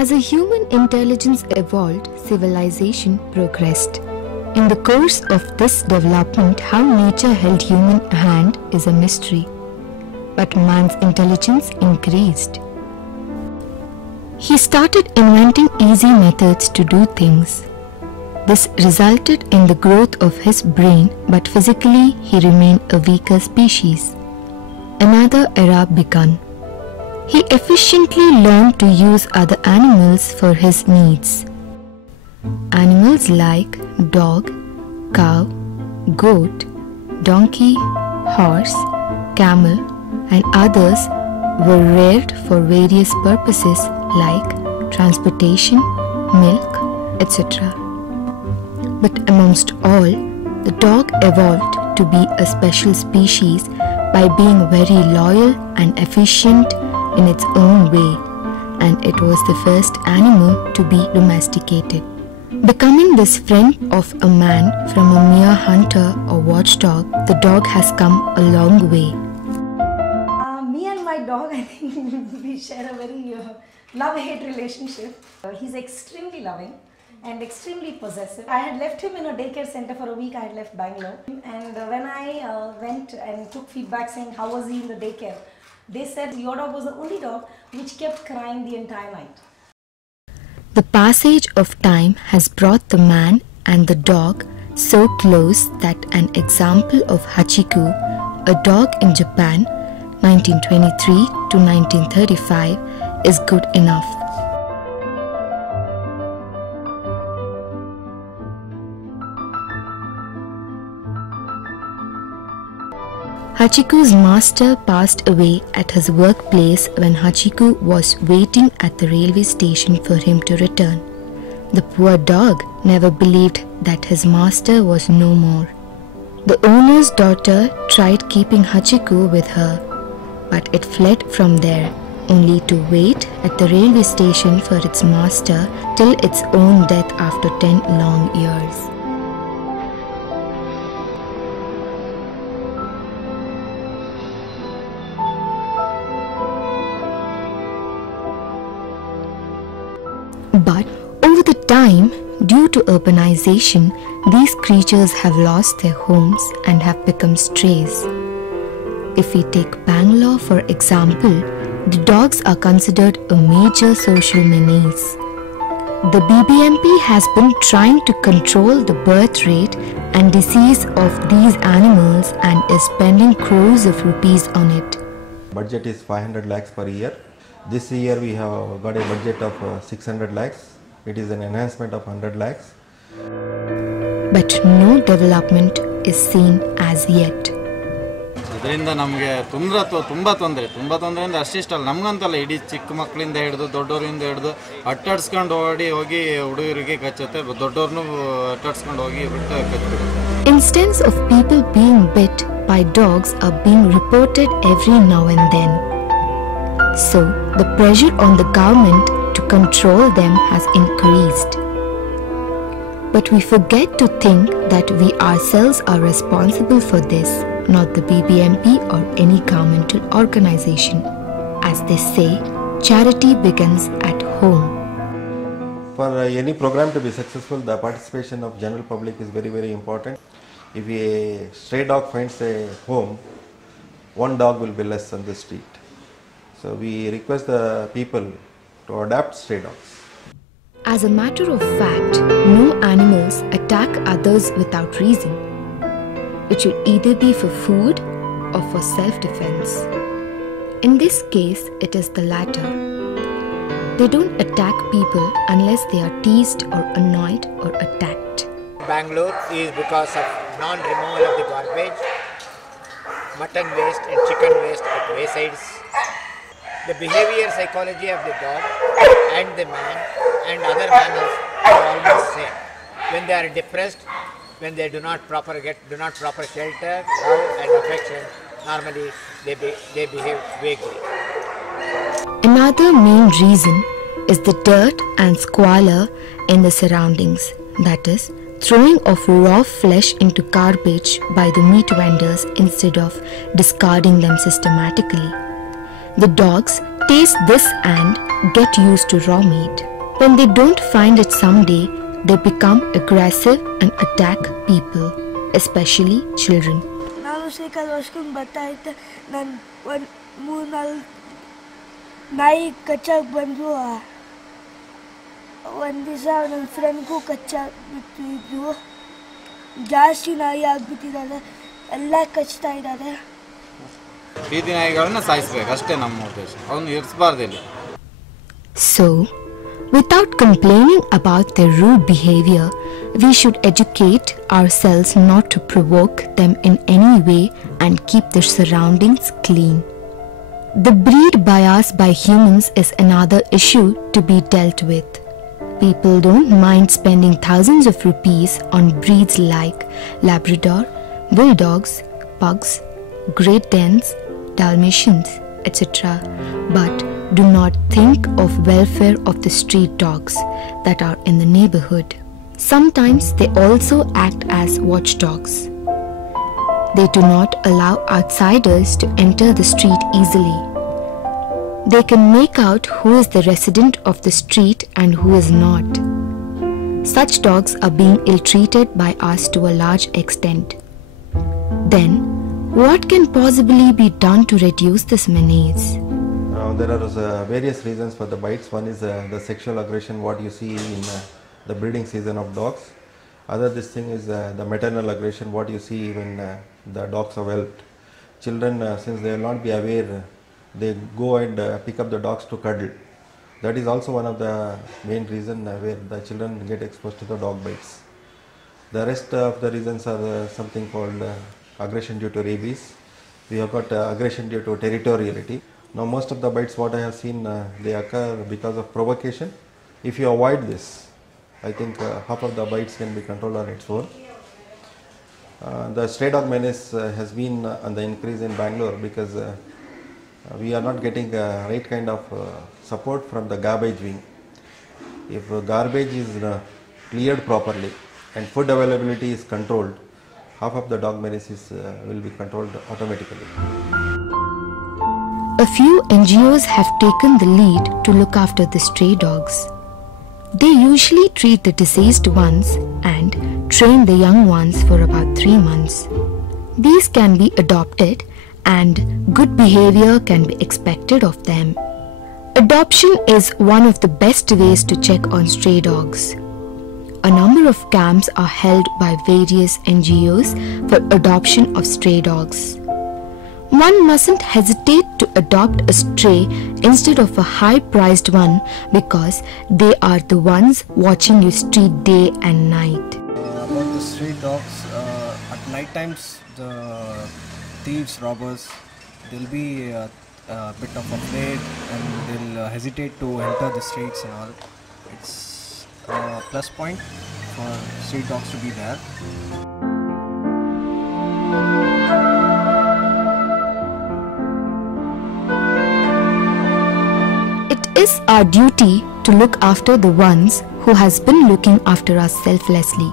As a human intelligence evolved, civilization progressed. In the course of this development, how nature held human hand is a mystery. But man's intelligence increased. He started inventing easy methods to do things. This resulted in the growth of his brain, but physically he remained a weaker species. Another era began. He efficiently learned to use other animals for his needs. Animals like dog, cow, goat, donkey, horse, camel, and others were reared for various purposes like transportation, milk, etc. But amongst all, the dog evolved to be a special species by being very loyal and efficient in its own way, and it was the first animal to be domesticated. Becoming this friend of a man from a mere hunter or watchdog, the dog has come a long way. Me and my dog, I think we share a very love-hate relationship. He's extremely loving and extremely possessive. I had left him in a daycare center for a week. I had left Bangalore, and when I went and took feedback saying how was he in the daycare, they said your dog was the only dog which kept crying the entire night. The passage of time has brought the man and the dog so close that an example of Hachiko, a dog in Japan, 1923 to 1935, is good enough. Hachiko's master passed away at his workplace when Hachiko was waiting at the railway station for him to return. The poor dog never believed that his master was no more. The owner's daughter tried keeping Hachiko with her, but it fled from there, only to wait at the railway station for its master till its own death after 10 long years. But over the time, due to urbanization, these creatures have lost their homes and have become strays. If we take Bangalore for example, the dogs are considered a major social menace. The BBMP has been trying to control the birth rate and disease of these animals and is spending crores of rupees on it. Budget is 500 lakhs per year. This year we have got a budget of 600 lakhs. It is an enhancement of 100 lakhs. But no development is seen as yet. ಇದರಿಂದ ನಮಗೆ ತುಂಬ ತೊಂದರೆ ಅಂದರೆ ಅಷ್ಟಿಷ್ಟಲ್ಲ ನಮಗಂತಲ್ಲ ಇಡೀ ಚಿಕ್ಕ ಮಕ್ಕಳಿಂದ ಹಿಡಿದು ದೊಡ್ಡವರಿಂದ ಹಿಡಿದು ಅಟ್ಟಾಡ್ಸ್ಕೊಂಡು ಹೋಗಿ ಹುಡುಗರಿಗೆ ಕಚ್ಚುತ್ತೆ ದೊಡ್ಡವ್ರನ್ನೂ ಅಟ್ಟಾಡ್ಸ್ಕೊಂಡು ಹೋಗಿ ಬಿಟ್ಟು ಕಚ್ಚಿಬಿಡುತ್ತೆ. Instances of people being bit by dogs are being reported every now and then. So the pressure on the government to control them has increased. But we forget to think that we ourselves are responsible for this, not the BBMP or any governmental organization. As they say, charity begins at home. For any program to be successful, the participation of general public is very, very important. If a stray dog finds a home, one dog will be less on the street. So we request the people to adopt stray dogs. As a matter of fact, no animals attack others without reason. It should either be for food or for self-defense. In this case, it is the latter. They don't attack people unless they are teased or annoyed or attacked. Bangalore is because of non-removal of the garbage, mutton waste and chicken waste at waysides. The behavior psychology of the dog and the man and other mammals are almost same. When they are depressed, when they do not proper shelter, love and affection, normally they behave vaguely. Another main reason is the dirt and squalor in the surroundings, that is, throwing of raw flesh into garbage by the meat vendors instead of discarding them systematically. The dogs taste this and get used to raw meat. When they don't find it someday, they become aggressive and attack people, especially children. ನಾನು cycle ಓಡಿಸ್ಕೊಂಡು ಬರ್ತಾ ಇದ್ದೆ. ನಾನು ಒಂದು 3-4 ನಾಯಿ ಕಚ್ಚಾಗಿ ಬಂದು ಒಂದು ದಿವಸ ನನ್ನ ಫ್ರೆಂಡ್ಗೂ ಕಚ್ಚಾಗ್ಬಿಟ್ಟಿದ್ವು. ಜಾಸ್ತಿ ನಾಯಿ ಆಗ್ಬಿಟ್ಟಿದ್ದಾರೆ, ಎಲ್ಲ ಕಚ್ತಾ ಇದ್ದಾರೆ. ಬೀದಿ ನಾಯಿಗಳನ್ನ ಸಾಯಿಸಬೇಕು ಅಷ್ಟೇ ನಮ್ಮ ಉದ್ದೇಶ, ಅವನು ಇರಿಸಬಾರ್ದಿಲ್ಲ. So, without complaining about their rude behavior, we should educate ourselves not to provoke them in any way and keep their surroundings clean. The breed bias by humans is another issue to be dealt with. People don't mind spending thousands of rupees on breeds like Labrador, Bulldogs, Pugs, Great Danes, Dalmatians, etc. But do not think of welfare of the street dogs that are in the neighborhood. Sometimes they also act as watchdogs. They do not allow outsiders to enter the street easily. They can make out who is the resident of the street and who is not. Such dogs are being ill-treated by us to a large extent. Then, what can possibly be done to reduce this menace? There are various reasons for the bites. One is the sexual aggression, what you see in the breeding season of dogs. Other this thing is the maternal aggression, what you see when the dogs are whelped. Children, since they will not be aware, they go and pick up the dogs to cuddle. That is also one of the main reason where the children get exposed to the dog bites. The rest of the reasons are something called aggression due to rabies. We have got aggression due to territoriality. Now most of the bites what I have seen, they occur because of provocation. If you avoid this, I think half of the bites can be controlled on its own. The stray dog menace has been on the increase in Bangalore because we are not getting right kind of support from the garbage wing. If garbage is cleared properly and food availability is controlled, half of the dog menaces will be controlled automatically. A few NGOs have taken the lead to look after the stray dogs. They usually treat the deceased ones and train the young ones for about 3 months. These can be adopted and good behavior can be expected of them. Adoption is one of the best ways to check on stray dogs. A number of camps are held by various NGOs for adoption of stray dogs. One mustn't hesitate to adopt a stray instead of a high-priced one because they are the ones watching your street day and night. About the stray dogs, at night times the thieves, robbers, they'll be a bit of afraid and they'll hesitate to enter the streets and all. It's a plus point for street dogs to be there. It is our duty to look after the ones who has been looking after us selflessly.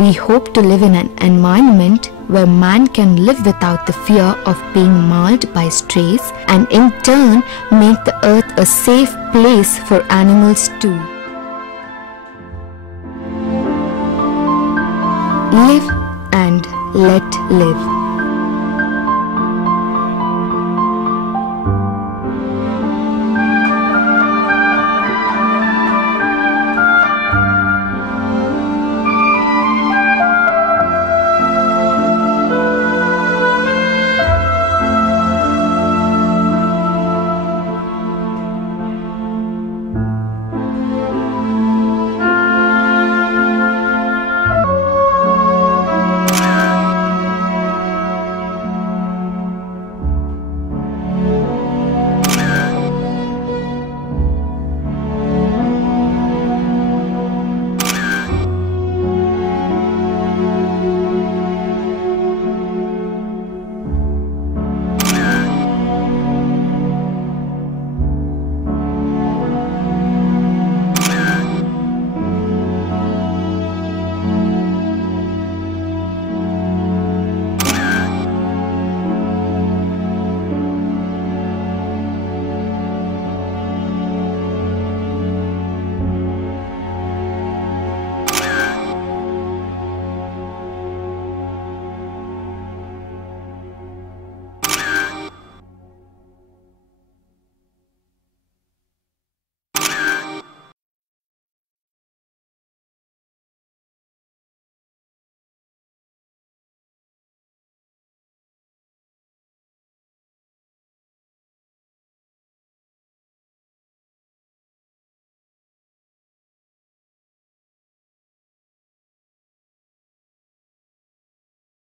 We hope to live in an environment where man can live without the fear of being mauled by strays and in turn make the earth a safe place for animals too. Live and let live.